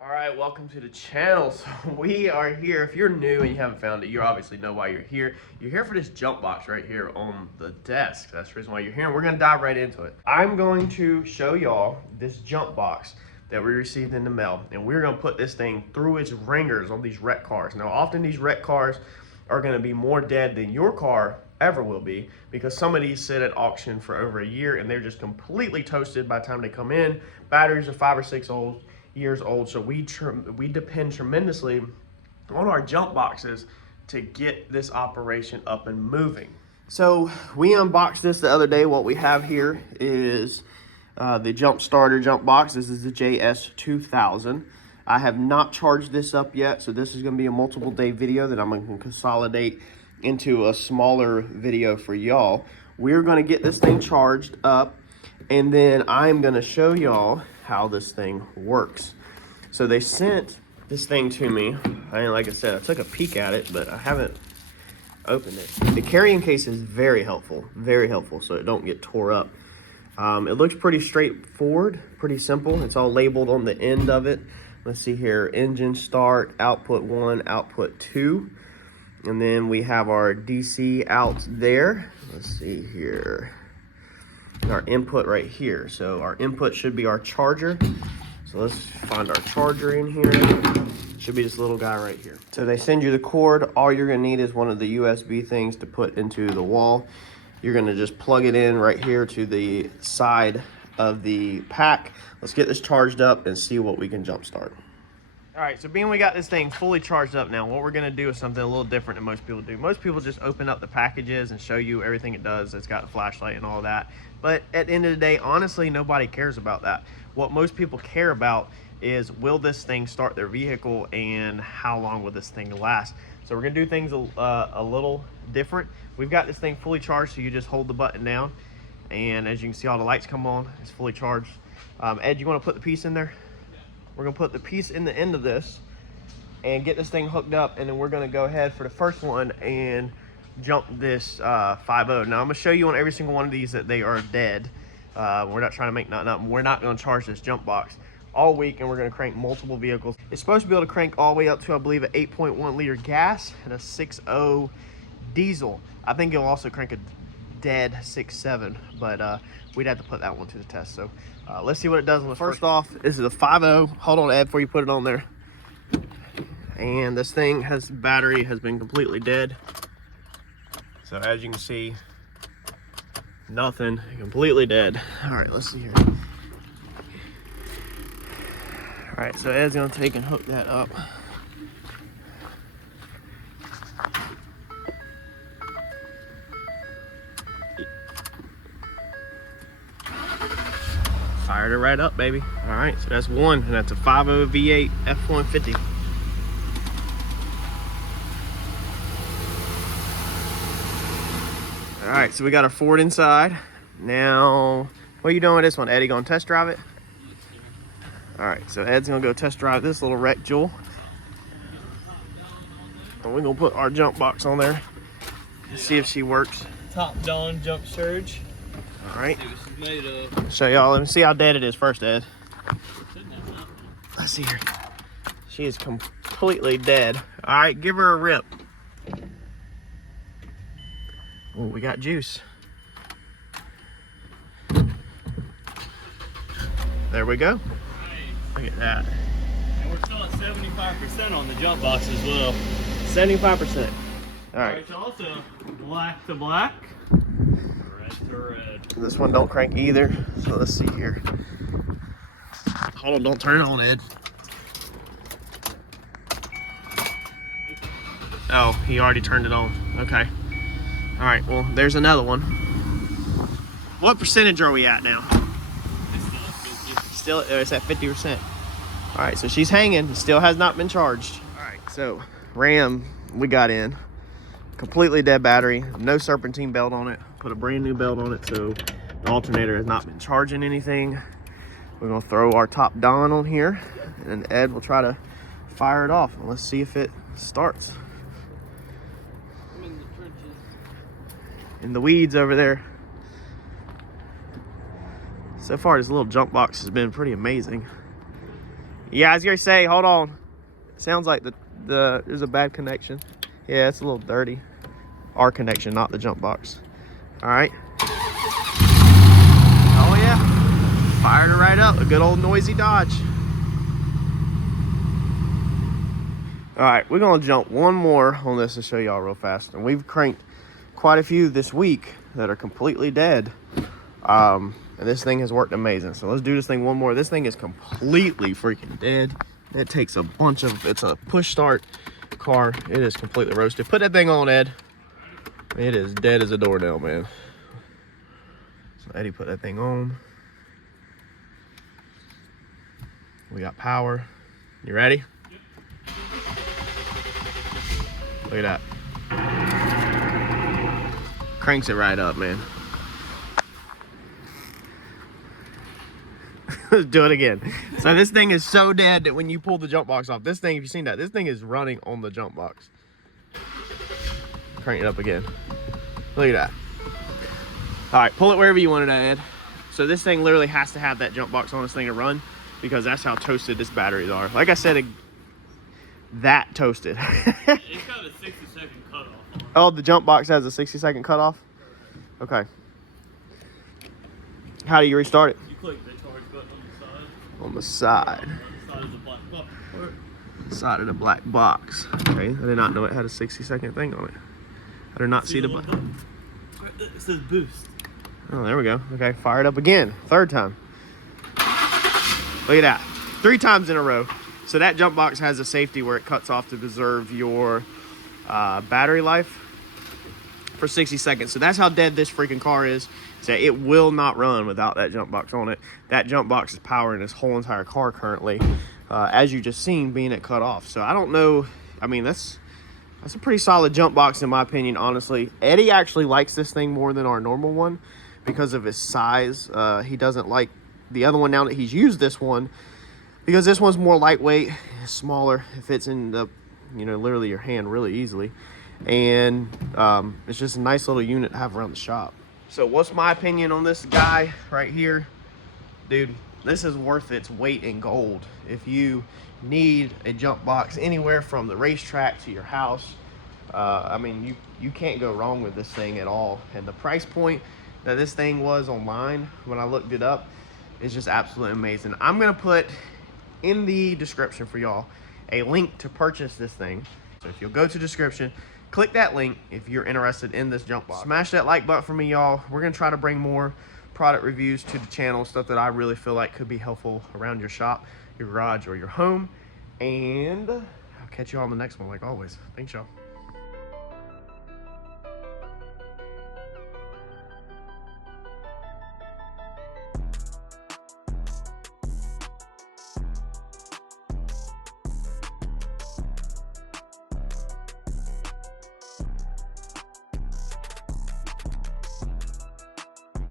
All right, welcome to the channel. So we are here. If you're new and you haven't found it, you obviously know why you're here. You're here for this jump box right here on the desk. That's the reason why you're here, and we're gonna dive right into it. I'm going to show y'all this jump box that we received in the mail, and we're gonna put this thing through its ringers on these wreck cars. Now, often these wreck cars are gonna be more dead than your car ever will be, because some of these sit at auction for over a year and they're just completely toasted by the time they come in. Batteries are 5 or 6 years old, so we depend tremendously on our jump boxes to get this operation up and moving. So we unboxed this the other day. What we have here is the jump starter jump box. This is the JS2000. I have not charged this up yet, so this is going to be a multiple day video that I'm going to consolidate into a smaller video for y'all. We're going to get this thing charged up, and then I'm going to show y'all how this thing works. So they sent this thing to me. Like I said, I took a peek at it, but I haven't opened it. The carrying case is very helpful, so it don't get tore up. It looks pretty straightforward, pretty simple. It's all labeled on the end of it. Let's see here, engine start, output 1, output 2. And then we have our DC out there. Let's see here. Our input right here. So our input should be our charger. So let's find our charger in here. Should be this little guy right here. So they send you the cord. All you're gonna need is one of the USB things to put into the wall. You're gonna just plug it in right here to the side of the pack. Let's get this charged up and see what we can jump start. All right, so being we got this thing fully charged up now, what we're gonna do is something a little different than most people do. Most people just open up the packages and show you everything it does. It's got a flashlight and all that. But at the end of the day, honestly, nobody cares about that. What most people care about is, will this thing start their vehicle and how long will this thing last? So we're gonna do things a little different. We've got this thing fully charged, so you just hold the button down, and as you can see, all the lights come on. It's fully charged. Ed, you wanna put the piece in there? We're gonna put the piece in the end of this and get this thing hooked up, and then we're gonna go ahead for the first one and jump this 5.0. Now I'm gonna show you on every single one of these that they are dead. We're not trying to make nothing up. We're not gonna charge this jump box all week, and we're gonna crank multiple vehicles. It's supposed to be able to crank all the way up to, I believe, an 8.1 liter gas and a 6.0 diesel. I think it'll also crank a dead 6.7, but we'd have to put that one to the test. So let's see what it does on the first off. This is a 5.0. Hold on, Ed, before you put it on there. And this thing battery has been completely dead. So as you can see, nothing, completely dead. All right, let's see here. All right, so Ed's gonna take and hook that up. Fired it right up, baby. All right, so that's one, and that's a 5.0 V8 F-150. All right, so we got our Ford inside. Now, what are you doing with this one, Eddie? Gonna test drive it? All right, so Ed's gonna go test drive this little wreck jewel. And we're gonna put our jump box on there and see if she works. TOPDON jump surge. All right. See what she's made of. Show y'all. Let me see how dead it is first, Ed. Let's see here. She is completely dead. All right, give her a rip. Oh, we got juice. There we go. Look at that. And we're still at 75% on the jump box as well. 75%. All right. It's also black to black, red to red. This one don't crank either. So let's see here. Hold on, don't turn it on, Ed. Oh, he already turned it on. Okay. All right, well, there's another one. What percentage are we at now? Still, it's at 50%. All right, so she's hanging. Still has not been charged. All right, so Ram, we got in. Completely dead battery. No serpentine belt on it. Put a brand new belt on it, so the alternator has not been charging anything. We're gonna throw our TOPDON on here, and Ed will try to fire it off. Let's see if it starts. I'm in the trenches. In the weeds over there. So far, this little jump box has been pretty amazing. Yeah, I was gonna say, hold on. Sounds like there's a bad connection. Yeah, it's a little dirty. Our connection, not the jump box. All right. Oh yeah, fired it right up. A good old noisy Dodge. All right, we're gonna jump one more on this to show y'all real fast. And we've cranked quite a few this week that are completely dead. And this thing has worked amazing. So let's do this thing one more. This thing is completely freaking dead. It takes a bunch of, it's a push start car. It is completely roasted. Put that thing on, Ed. It is dead as a doornail, man. So Eddie put that thing on. We got power. You ready? Look at that. Cranks it right up, man. Let's do it again. So this thing is so dead that when you pull the jump box off, this thing, if you've seen that, this thing is running on the jump box. Crank it up again. Look at that. All right, pull it wherever you want it at, Ed. So this thing literally has to have that jump box on this thing to run because that's how toasted its batteries are. Like I said, that toasted. It's got a 60-second cutoff on it. Oh, the jump box has a 60-second cutoff? Okay. How do you restart it? You click the charge button On the side. on the side of the black box. Side of the black box. Okay, I did not know it had a 60-second thing on it. I did not see the button. It says boost. Oh, there we go. Okay, fire it up again. Third time. Look at that. 3 times in a row. So that jump box has a safety where it cuts off to preserve your battery life for 60 seconds. So that's how dead this freaking car is. So it will not run without that jump box on it. That jump box is powering this whole entire car currently, as you just seen, being it cut off. So I don't know. I mean, that's a pretty solid jump box in my opinion, honestly. Eddie actually likes this thing more than our normal one because of his size. He doesn't like the other one now that he's used this one because this one's more lightweight, smaller. It fits in the, you know, literally your hand really easily. And it's just a nice little unit to have around the shop. So what's my opinion on this guy right here? Dude, this is worth its weight in gold. If you need a jump box anywhere from the racetrack to your house, I mean, you can't go wrong with this thing at all. And the price point that this thing was online when I looked it up is just absolutely amazing. I'm gonna put in the description for y'all a link to purchase this thing. So if you'll go to description, click that link if you're interested in this jump box. Smash that like button for me, y'all. We're gonna try to bring more product reviews to the channel, stuff that I really feel like could be helpful around your shop, your garage, or your home. And I'll catch you all on the next one like always. Thanks, y'all.